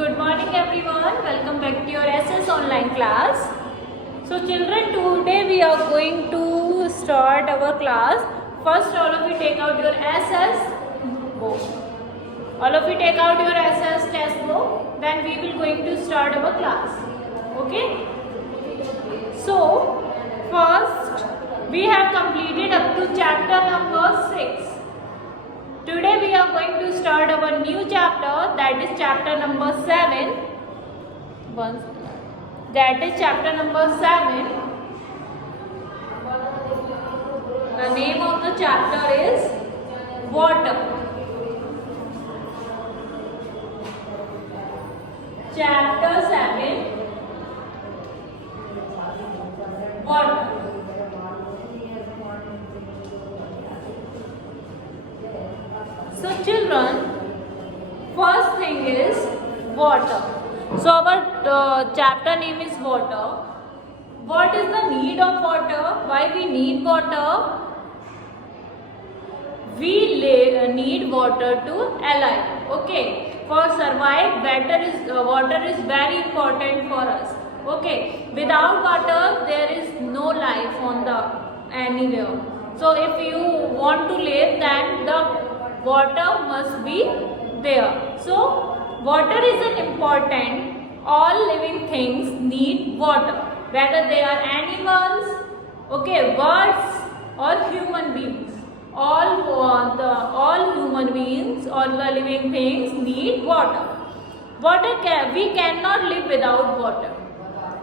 Good morning everyone. Welcome back to your SS online class. So children, today we are going to start our class. First all of you take out your SS book. All of you take out your SS test book. Then we will going to start our class. Okay? So first we have completed up to chapter number 6. Today we are going to start our new chapter, that is chapter number 7. That is chapter number 7. The name of the chapter is Water. Chapter 7, Water. So children, first thing is water. So our chapter name is water. What is the need of water? Why we need water? We need water to alive. Okay. For survive, water is very important for us. Okay. Without water, there is no life on the anywhere. So if you want to live, then the water must be there. So water is an important. All living things need water, whether they are animals, okay, birds or human beings. All human beings, all the living things need water. We cannot live without water.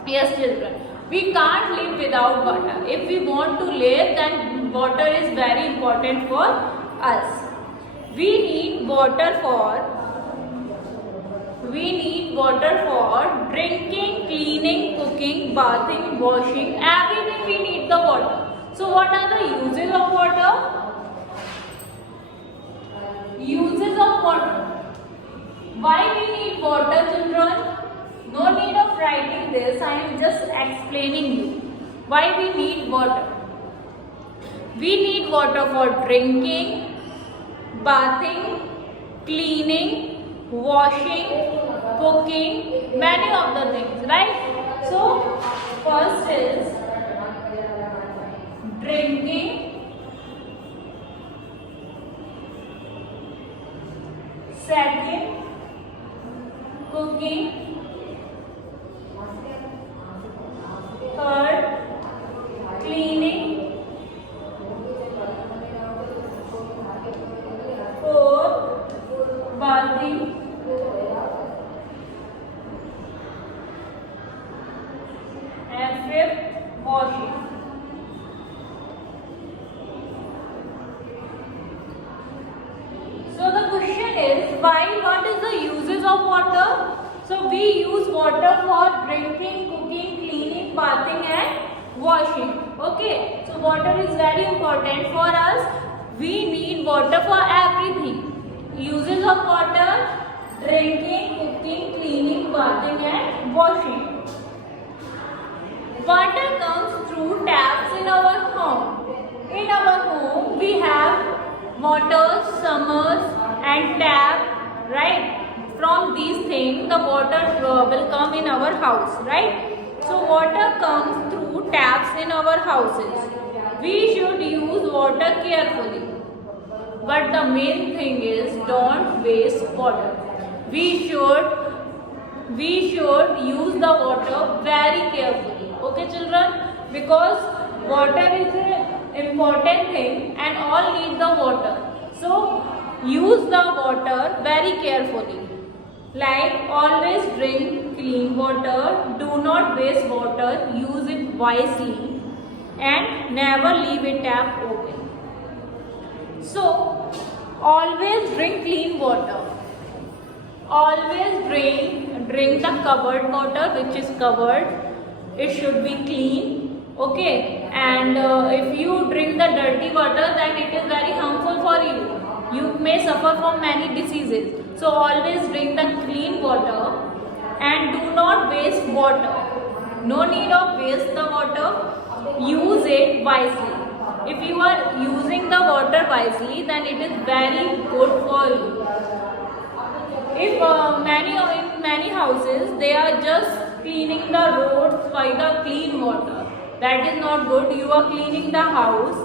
Yes, children, we can't live without water. If we want to live, then water is very important for us. We need water for drinking, cleaning, cooking, bathing, washing, everything we need the water. So what are the uses of water? Uses of water. Why we need water, children? No need of writing this, I am just explaining you. Why we need water? We need water for drinking, bathing, cleaning, washing, cooking, many of the things, right? So first is drinking, second cooking, third cleaning, fourth bathing, and fifth washing. So the question is, what is the uses of water? So we use water for drinking, cooking, cleaning, bathing and washing. Okay, so water is very important for us. We need water for everything. Uses of water: drinking, cooking, cleaning, bathing and washing. Water comes through taps in our home. In our home we have motors, summers and tap, right? From these things the water will come in our house, right? So water comes through taps in our houses. We should use water carefully. But the main thing is, don't waste water. We should use the water very carefully. Okay, children? Because water is an important thing and all need the water. So use the water very carefully. Like always drink clean water, do not waste water, use it wisely and never leave a tap open. So always drink clean water. Always drink the covered water which is covered. It should be clean. Okay, and if you drink the dirty water, then it is very harmful for you. You may suffer from many diseases. So always drink the clean water and do not waste water. No need of waste the water. Use it wisely. If you are using the water wisely, then it is very good for you. If in many is they are just cleaning the roads by the clean water. That is not good. You are cleaning the house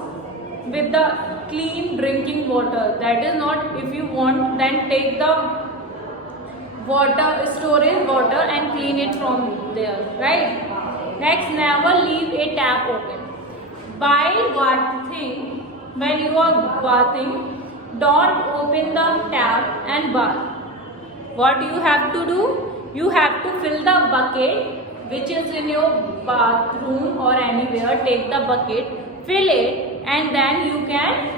with the clean drinking water. That is not. If you want, then take the water, storage water, and clean it from there, right? Next, never leave a tap open. While bathing, when you are bathing, don't open the tap and bath. What you have to do? You have to fill the bucket which is in your bathroom or anywhere. Take the bucket, fill it, and then you can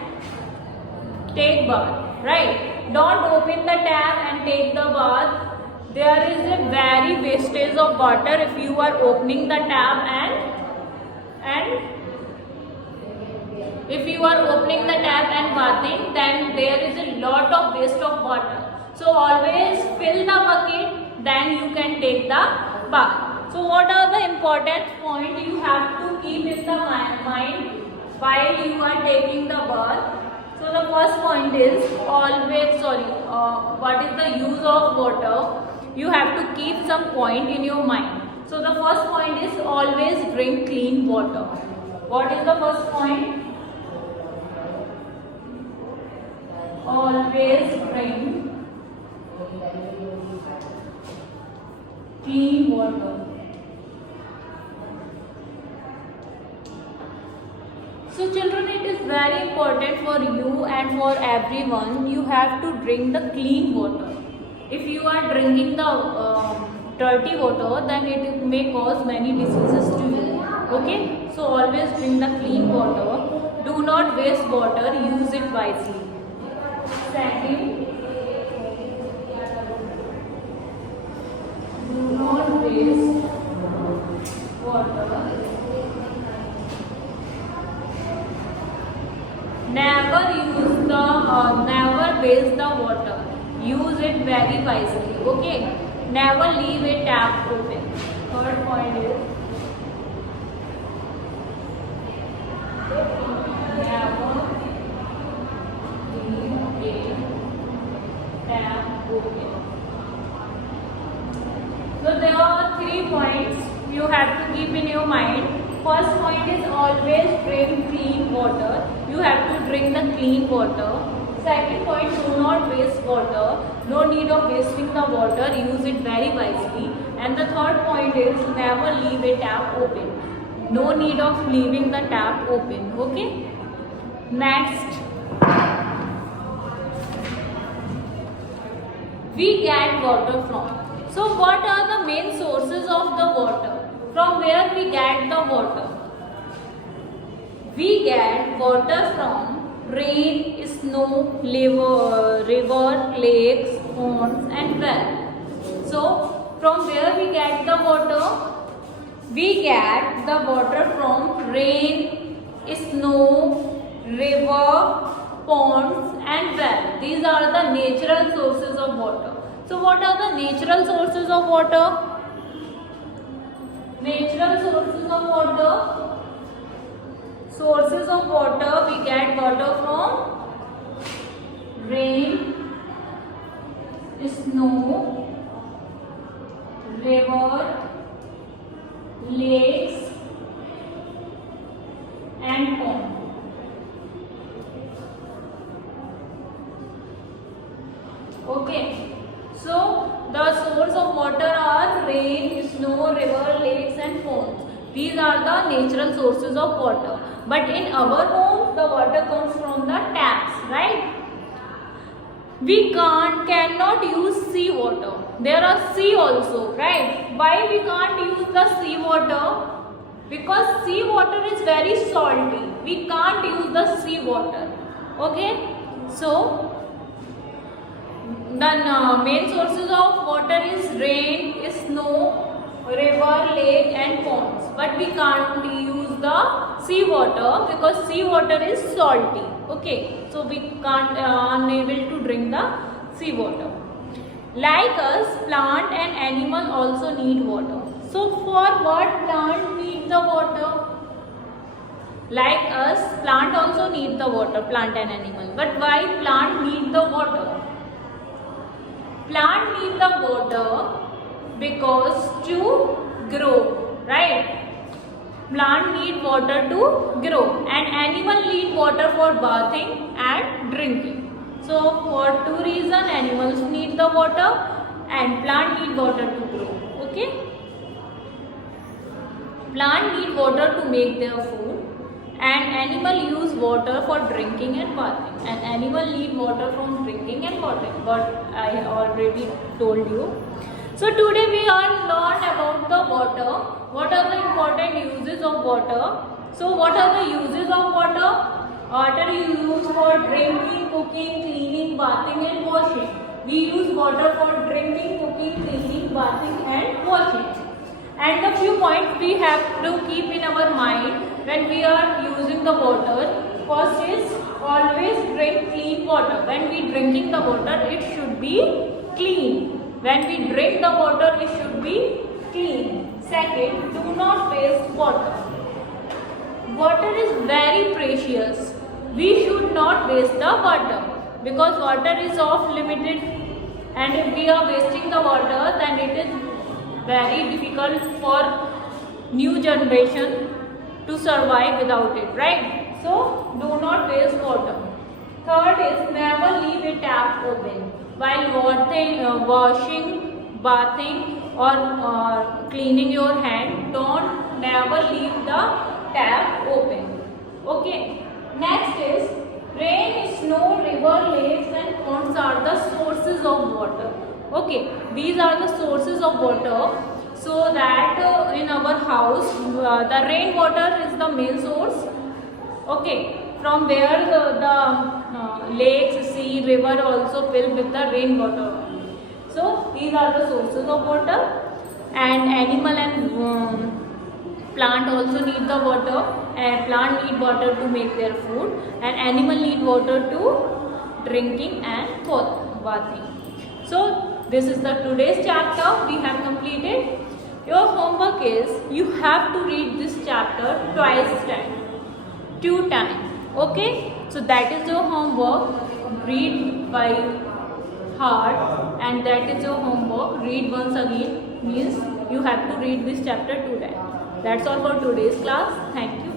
take bath, right? Don't open the tap and take the bath. There is a very wastage of water if you are opening the tap and if you are opening the tap and bathing, then there is a lot of waste of water. So always fill the bucket, then you can take the bath. So what are the important points you have to keep in the mind while you are taking the bath? So the first point is always, what is the use of water? You have to keep some point in your mind. So the first point is always drink clean water. What is the first point? Always drink clean water. So children, it is very important for you and for everyone. You have to drink the clean water. If you are drinking the dirty water, then it may cause many diseases to you. Okay? So always drink the clean water. Do not waste water. Use it wisely. Second, do not waste water. Never waste the water. Use it very wisely. Okay. Never leave a tap open. Third point is never leave a tap open. So there are 3 points you have to keep in your mind. First point is always drink clean water. You have to drink the clean water. Second point, do not waste water. No need of wasting the water. Use it very wisely. And the third point is never leave a tap open. No need of leaving the tap open. Okay. Next, we get water from. So what are the main sources of the water? From where we get the water? We get water from rain, snow, river, lakes, ponds and wells. So from where we get the water? We get the water from rain, snow, river, ponds and wells. These are the natural sources of water. So what are the natural sources of water? Natural sources of water. Sources of water, we get water from rain, snow, river, lakes and pond. Okay. So the source of water are rain, snow, river, lakes and ponds. These are the natural sources of water. But in our home, the water comes from the taps, right? We cannot use sea water. There are sea also, right? Why we can't use the sea water? Because sea water is very salty. We can't use the sea water. Okay? So the main sources of water is rain, snow, river, lake and ponds. But we can't use the sea water because sea water is salty. Okay, so we can't unable to drink the sea water. Like us, plant and animal also need water. So for what plant need the water? Like us, plant also need the water, plant and animal. But why plant need the water? Plant need the water because to grow, right? Plant need water to grow and animal need water for bathing and drinking. So for two reasons, animals need the water and plant need water to grow. Okay, plant need water to make their food and animal use water for drinking and bathing, and animal need water from drinking and bathing, but I already told you. So today we are learn about the water. What are the important uses of water? So what are the uses of water? Water is used for drinking, cooking, cleaning, bathing and washing. We use water for drinking, cooking, cleaning, bathing and washing. And the few points we have to keep in our mind when we are using the water. First is always drink clean water. When we drinking the water, it should be clean. When we drink the water, it should be clean. Second, do not waste water. Water is very precious. We should not waste the water because water is of limited, and if we are wasting the water, then it is very difficult for new generation to survive without it, right? So do not waste water. Third is never leave a tap open. While washing, bathing or cleaning your hand, don't never leave the tap open. Okay. Next is rain, snow, river, lakes and ponds are the sources of water. Okay. These are the sources of water. So that in our house, the rain water is the main source. Okay. From where the lakes, sea, river also fill with the rainwater. So these are the sources of water, and animal and plant also need the water. And plant need water to make their food, and animal need water to drinking and bathing. So this is the today's chapter we have completed. Your homework is you have to read this chapter two times. Okay, so that is your homework. Read by heart, and that is your homework. Read once again means you have to read this chapter 2 times. That's all for today's class. Thank you.